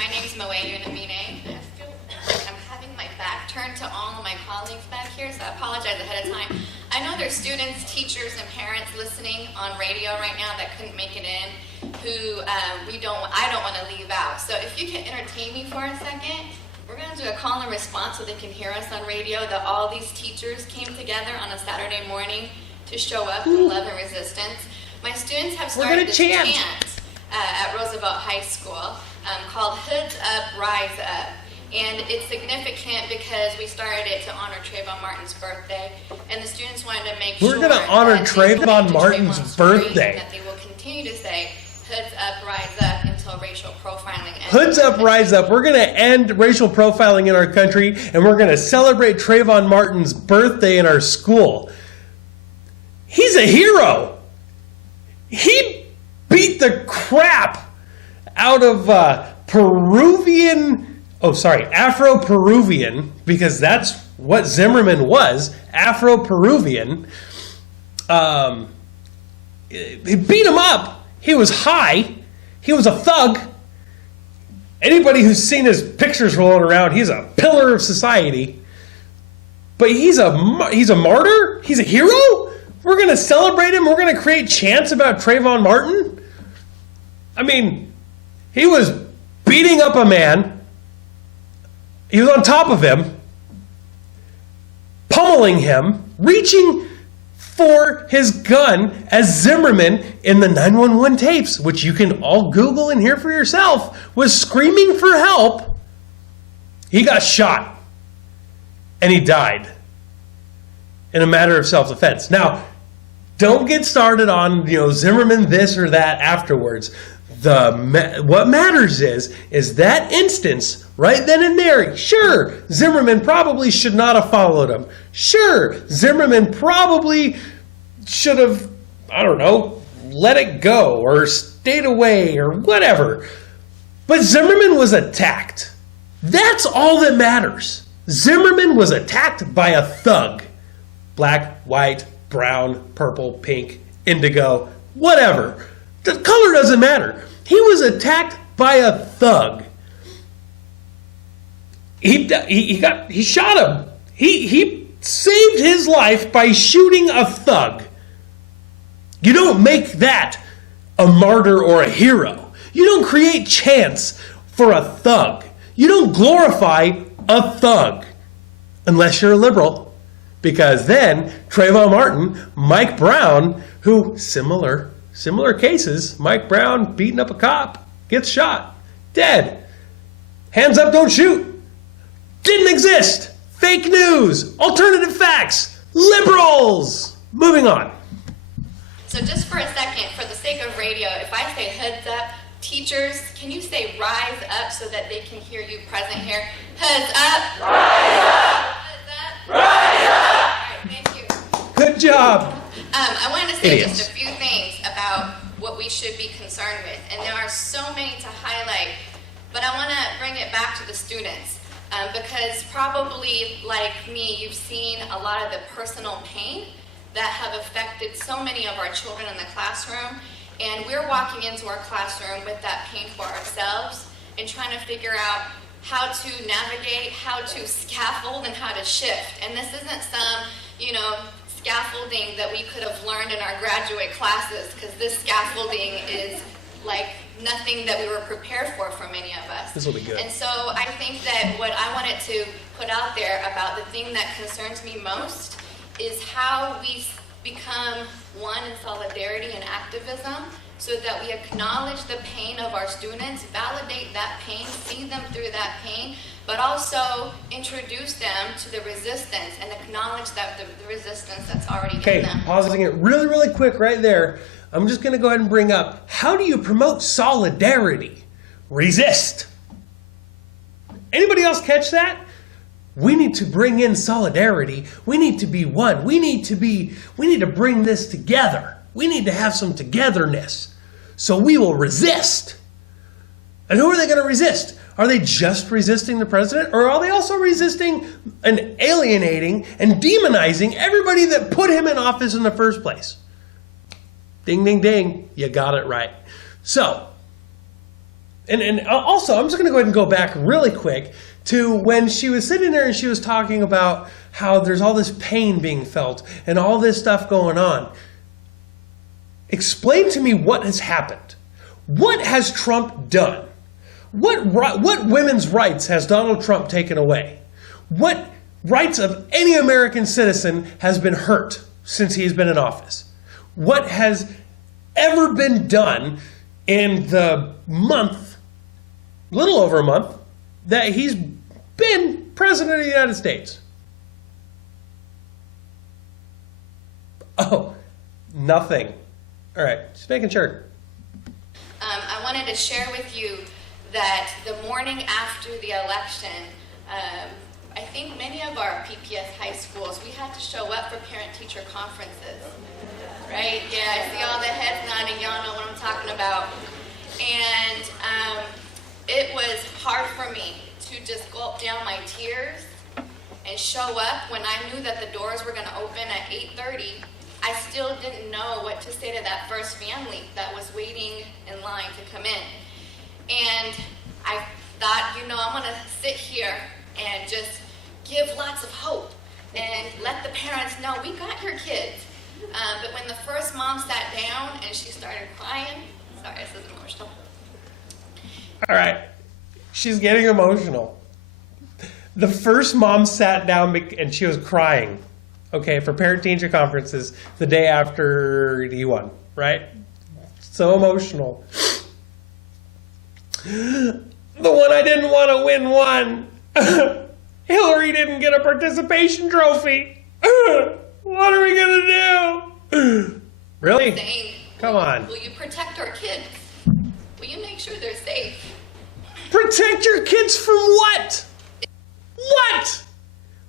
my name is Moedu Namine. I'm having my back turned to all of my colleagues back here, so I apologize ahead of time. I know there's students, teachers, and parents listening on radio right now that couldn't make it in, who I don't want to leave out. So if you can entertain me for a second, we're going to do a call and response so they can hear us on radio, that all these teachers came together on a Saturday morning to show up in love and resistance. My students have started this chant at Roosevelt High School called Hoods Up, Rise Up. And it's significant because we started it to honor Trayvon Martin's birthday, and the students wanted to make sure we're going to honor Trayvon Martin's birthday. That they will continue to say Hoods Up, Rise Up until racial profiling ends. Hoods Up, Rise Up. We're going to end racial profiling in our country, and we're going to celebrate Trayvon Martin's birthday in our school. He's a hero. He beat the crap out of Afro-Peruvian, because that's what Zimmerman was, Afro-Peruvian. He beat him up. He was high. He was a thug. Anybody who's seen his pictures rolling around, he's a pillar of society. But he's a martyr? He's a hero? We're going to celebrate him? We're going to create chants about Trayvon Martin? I mean, he was beating up a man. He was on top of him, pummeling him, reaching for his gun as Zimmerman in the 911 tapes, which you can all Google and hear for yourself, was screaming for help. He got shot and he died in a matter of self-defense. Now, don't get started on, Zimmerman this or that afterwards. What matters is that instance right then and there. Sure, Zimmerman probably should not have followed him. Sure, Zimmerman probably should have, let it go or stayed away or whatever. But Zimmerman was attacked. That's all that matters. Zimmerman was attacked by a thug. Black, white, brown, purple, pink, indigo, whatever. The color doesn't matter. He was attacked by a thug. He shot him. He saved his life by shooting a thug. You don't make that a martyr or a hero. You don't create chants for a thug. You don't glorify a thug unless you're a liberal. Because then Trayvon Martin, Mike Brown, who similar cases, Mike Brown beating up a cop, gets shot, dead. Hands up, don't shoot. Didn't exist. Fake news. Alternative facts. Liberals. Moving on. So just for a second, for the sake of radio, if I say heads up, teachers, can you say rise up so that they can hear you present here? Heads up. Rise up. Heads up. Rise up. All right, thank you. Good job. I wanted to say just a few things about what we should be concerned with. And there are so many to highlight, but I want to bring it back to the students. Because probably, like me, you've seen a lot of the personal pain that have affected so many of our children in the classroom. And we're walking into our classroom with that pain for ourselves and trying to figure out how to navigate, how to scaffold, and how to shift. And this isn't some, scaffolding that we could have learned in our graduate classes, because this scaffolding is like nothing that we were prepared for many of us. This will be good. And so I think that what I wanted to put out there about the thing that concerns me most is how we become one in solidarity and activism, so that we acknowledge the pain of our students, validate that pain, see them through that pain, but also introduce them to the resistance and acknowledge that the resistance that's already in them. Okay, pausing it really, really quick right there. I'm just going to go ahead and bring up, how do you promote solidarity? Resist. Anybody else catch that? We need to bring in solidarity. We need to be one. We need to bring this together. We need to have some togetherness. So we will resist. And who are they going to resist? Are they just resisting the president? Or are they also resisting and alienating and demonizing everybody that put him in office in the first place? Ding, ding, ding. You got it right. So, And also, I'm just going to go ahead and go back really quick to when she was sitting there and she was talking about how there's all this pain being felt and all this stuff going on. Explain to me what has happened. What has Trump done? What women's rights has Donald Trump taken away? What rights of any American citizen has been hurt since he's been in office? What has ever been done in the month, little over a month, that he's been president of the United States? Oh, nothing. All right, just making sure. I wanted to share with you that the morning after the election, I think many of our PPS high schools, we had to show up for parent-teacher conferences, right? Yeah, I see all the heads nodding. Y'all know what I'm talking about. And it was hard for me to just gulp down my tears and show up when I knew that the doors were going to open at 8:30. I still didn't know what to say to that first family that was waiting in line to come in. And I thought, I'm going to sit here and just give lots of hope and let the parents know we got your kids. But when the first mom sat down and she started crying, sorry, this is emotional. All right, she's getting emotional. The first mom sat down and she was crying, okay, for parent-teacher conferences the day after he won, right? So emotional. The one I didn't want to win won. Hillary didn't get a participation trophy. What are we going to do? Really? Saying, Come on. Will you protect our kids? Will you make sure they're safe? Protect your kids from what? What?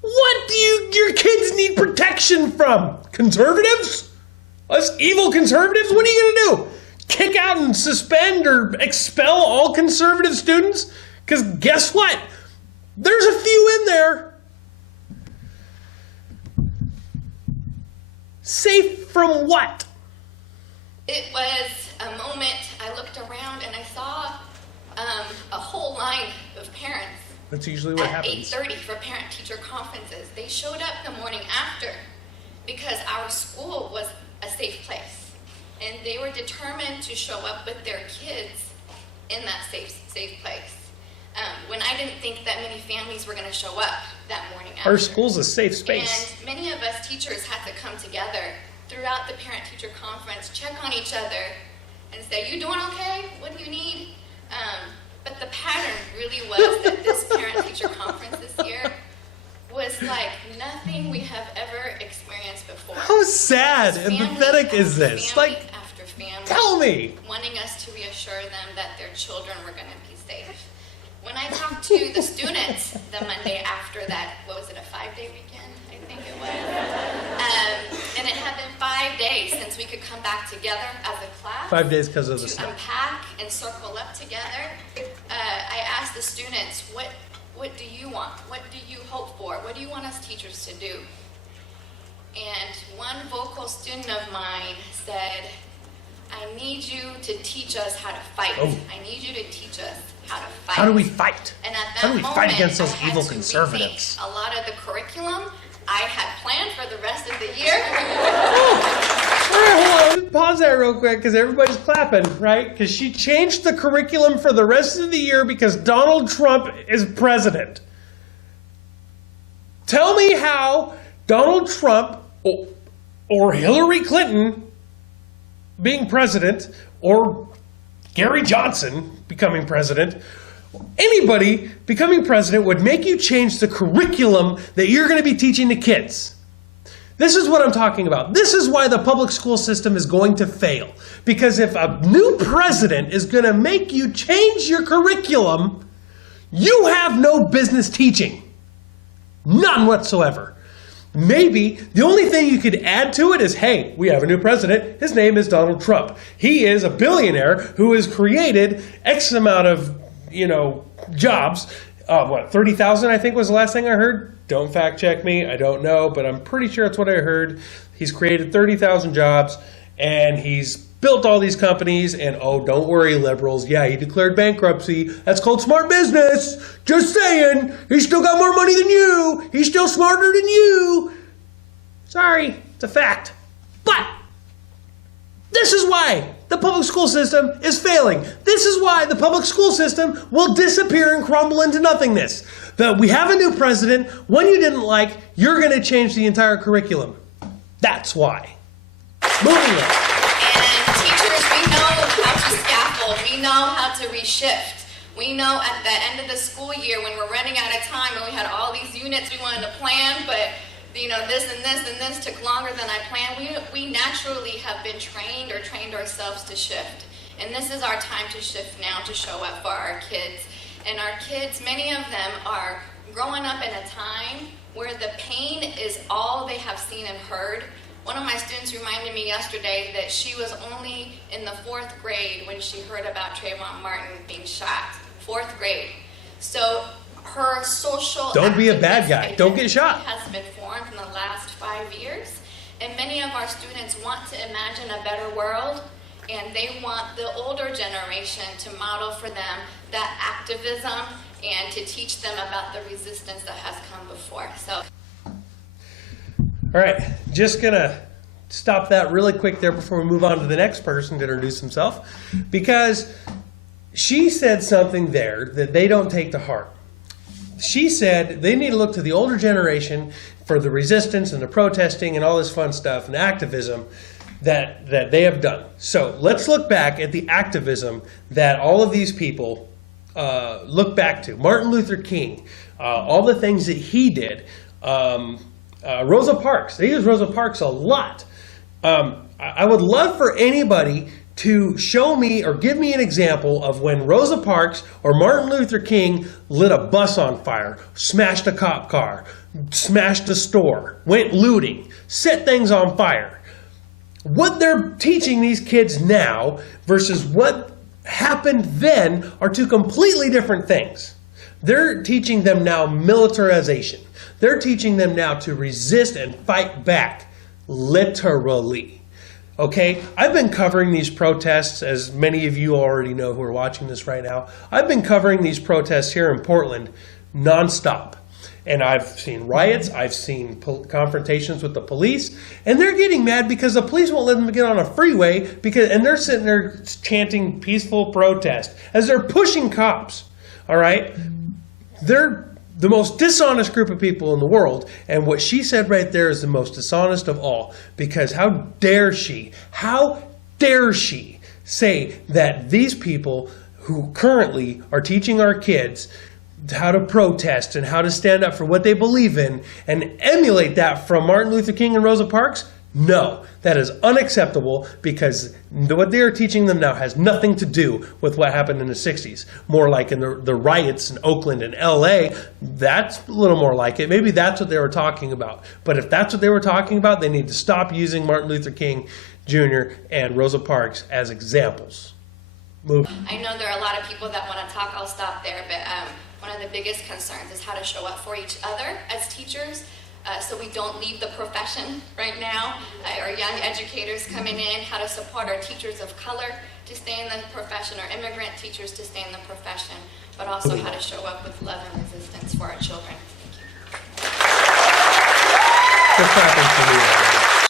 What do your kids need protection from? Conservatives? Us evil conservatives? What are you going to do? Kick out and suspend or expel all conservative students? Because guess what? There's a few in there. Safe from what? It was a moment I looked around and I saw a whole line of parents. That's usually what at happens. 8:30 for parent-teacher conferences. They showed up the morning after because our school was a safe place. And they were determined to show up with their kids in that safe place. When I didn't think that many families were going to show up that morning after. Our school's a safe space. And many of us teachers had to come together throughout the parent-teacher conference, check on each other, and say, you doing okay? What do you need? But the pattern really was that this parent-teacher conference this year was like nothing we have ever experienced before. How sad and pathetic is this? Family after family, Tell me. wanting us to reassure them that their children were going to be safe. When I talked to the students the Monday after that, what was it, a 5-day weekend, I think it was? And it had been 5 days since we could come back together as a class. 5 days because of the to snow. unpack and circle up together. I asked the students, what do you want? What do you hope for? What do you want us teachers to do? And one vocal student of mine said, I need you to teach us how to fight. Oh. I need you to teach us how to fight. How do we fight? And at that How do we moment, fight against those I had evil to conservatives? rethink a lot of the curriculum I had planned for the rest of the year. All right, hold on. Pause that real quick because everybody's clapping, right? Because she changed the curriculum for the rest of the year because Donald Trump is president. Tell me how Donald Trump or Hillary Clinton being president or Gary Johnson becoming president, anybody becoming president would make you change the curriculum that you're going to be teaching the kids. This is what I'm talking about. This is why the public school system is going to fail. Because if a new president is going to make you change your curriculum, you have no business teaching. None whatsoever. Maybe the only thing you could add to it is, hey, we have a new president. His name is Donald Trump. He is a billionaire who has created X amount of, jobs. 30,000 I think was the last thing I heard. Don't fact check me. I don't know, but I'm pretty sure that's what I heard. He's created 30,000 jobs and he's built all these companies, and oh, don't worry, liberals. Yeah, he declared bankruptcy. That's called smart business. Just saying. He's still got more money than you. He's still smarter than you. Sorry, it's a fact. But this is why the public school system is failing. This is why the public school system will disappear and crumble into nothingness. That we have a new president, one you didn't like, you're going to change the entire curriculum. That's why. Moving on. And teachers, we know how to scaffold. We know how to reshift. We know at the end of the school year when we're running out of time and we had all these units we wanted to plan, but this and this and this took longer than I planned. We naturally have been trained or trained ourselves to shift. And this is our time to shift now, to show up for our kids. And our kids, many of them are growing up in a time where the pain is all they have seen and heard. One of my students reminded me yesterday that she was only in the 4th grade when she heard about Trayvon Martin being shot. 4th grade. So her social Don't be a bad guy. Don't get shot. Has been formed in the last 5 years. And many of our students want to imagine a better world, and they want the older generation to model for them that activism and to teach them about the resistance that has come before. So, all right, just gonna stop that really quick there before we move on to the next person to introduce himself, because she said something there that they don't take to heart. She said they need to look to the older generation for the resistance and the protesting and all this fun stuff and activism that they have done. So let's look back at the activism that all of these people look back to. Martin Luther King, all the things that he did. Rosa Parks, they use Rosa Parks a lot. I would love for anybody to show me or give me an example of when Rosa Parks or Martin Luther King lit a bus on fire, smashed a cop car, smashed a store, went looting, set things on fire. What they're teaching these kids now versus what happened then are two completely different things. They're teaching them now militarization. They're teaching them now to resist and fight back, literally. Okay, I've been covering these protests, as many of you already know who are watching this right now. I've been covering these protests here in Portland nonstop. And I've seen riots, I've seen confrontations with the police, and they're getting mad because the police won't let them get on a freeway, and they're sitting there chanting peaceful protest as they're pushing cops. All right? They're the most dishonest group of people in the world, and what she said right there is the most dishonest of all, because how dare she say that these people who currently are teaching our kids how to protest and how to stand up for what they believe in and emulate that from Martin Luther King and Rosa Parks? No, that is unacceptable, because what they are teaching them now has nothing to do with what happened in the 60s. More like in the riots in Oakland and LA, that's a little more like it. Maybe that's what they were talking about. But if that's what they were talking about, they need to stop using Martin Luther King Jr. and Rosa Parks as examples. Move. I know there are a lot of people that want to talk. I'll stop there. But one of the biggest concerns is how to show up for each other as teachers. So we don't leave the profession right now. Our young educators coming in, how to support our teachers of color to stay in the profession, or immigrant teachers to stay in the profession, but also how to show up with love and resistance for our children. Thank you. Good clapping for me.